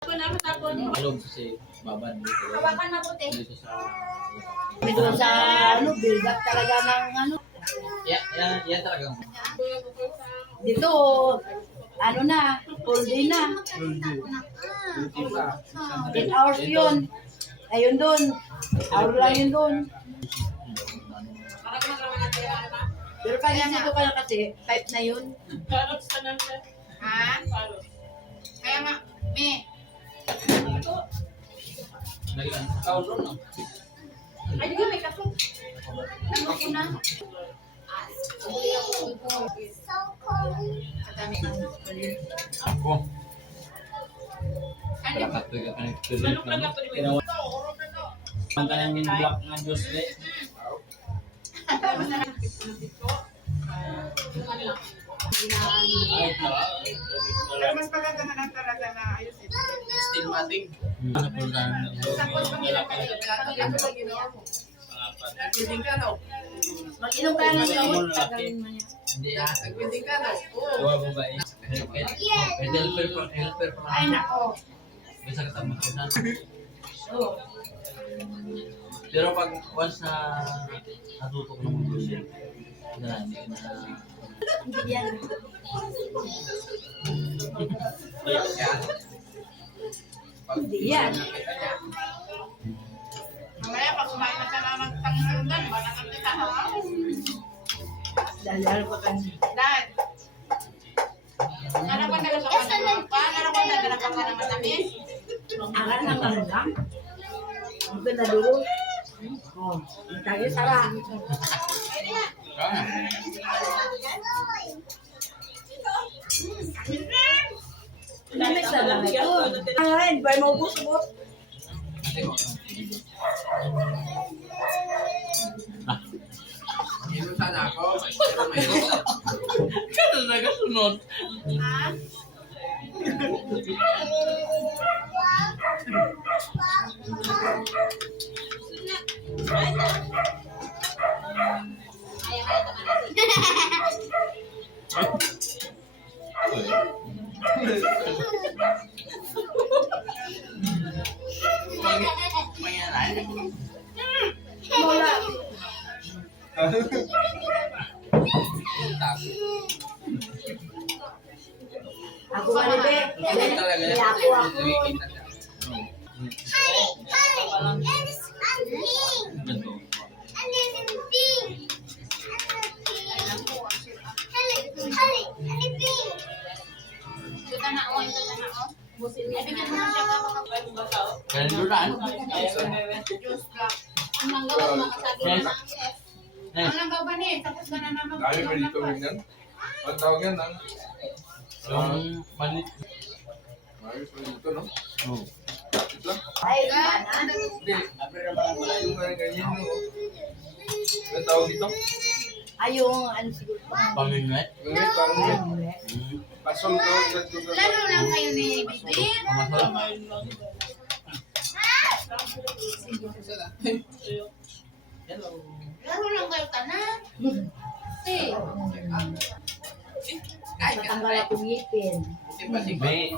Ilog kasi babad dito. Hawakan mabuti. Dito sa... Medyo sa ano, build up talaga ng ano. Yan, yan, yan talagang... Dito, ano na, full day na. Duty pa. 8 hours yun. Ayun doon. Hour lang yun doon. Pero pag nandito ka na kasi, type na yun. Ha? Kaya Kaulo no? Ay, di may kaso. Ano ko na? Ako. Ano? Ka na. Tinawa. Ang kanang min-block nga Diyos eh. Ay, Pero mas maganda na lang talaga na ayos ito. Still mating. Ano po tayo? Tapos pag ginagawa ano ba ginawa mo? Nag-wedding ka, no? Mag-inom ka ng gamot, tagalin mo niya. Hindi ah. Nag-wedding ka, no? Oo. Dua babae. Pwede helper pa, helper pa. Ay, nako. Bisa kita. Oo. Pero pag once na natutok ng mundo siya, na hindi na Hindi yan. Kaya siya. Hindi yan. Mamaya pag kumain na siya na ng tangsundan, ba na kita ha? Dahil pa ka Dan. Ano ba talaga sa kanila? Paano ba talaga ka naman namin? Aral ng ano lang. Ang ganda dulo. Oh, ang tayo sara. Lamig sa lang ito. Ay, bay mo busubot. Ino sana ako, pero may Kada nagasunod. Ha? Ako ka ni Be. Hindi talaga. Kaya ako ako. Ganito. Kita na o, kita na o. Ay, bigyan mo na siya ka mga Ganito na. juice block. Ang langgaw ang mga sabi Yes. ng chef. Ang langgaw ba niya? Tapos ka na naman. Dami pa dito ganyan. Ang tawag yan, ah. Yung mali. Ayos pa dito, no? Oh. Kapit lang. Ay? Hindi. Yung ganyan, no? Ang tawag dito? Ay, yung ano siguro. Pamingwet. Ngayon, parang Ay, yan. muli. Hmm. Pasol ko, sa tuto. Lalo lang kayo ni Bibi. Pamasol. Hello. Lalo lang kayo tanan. Si. Tatanggal akong ngipin. May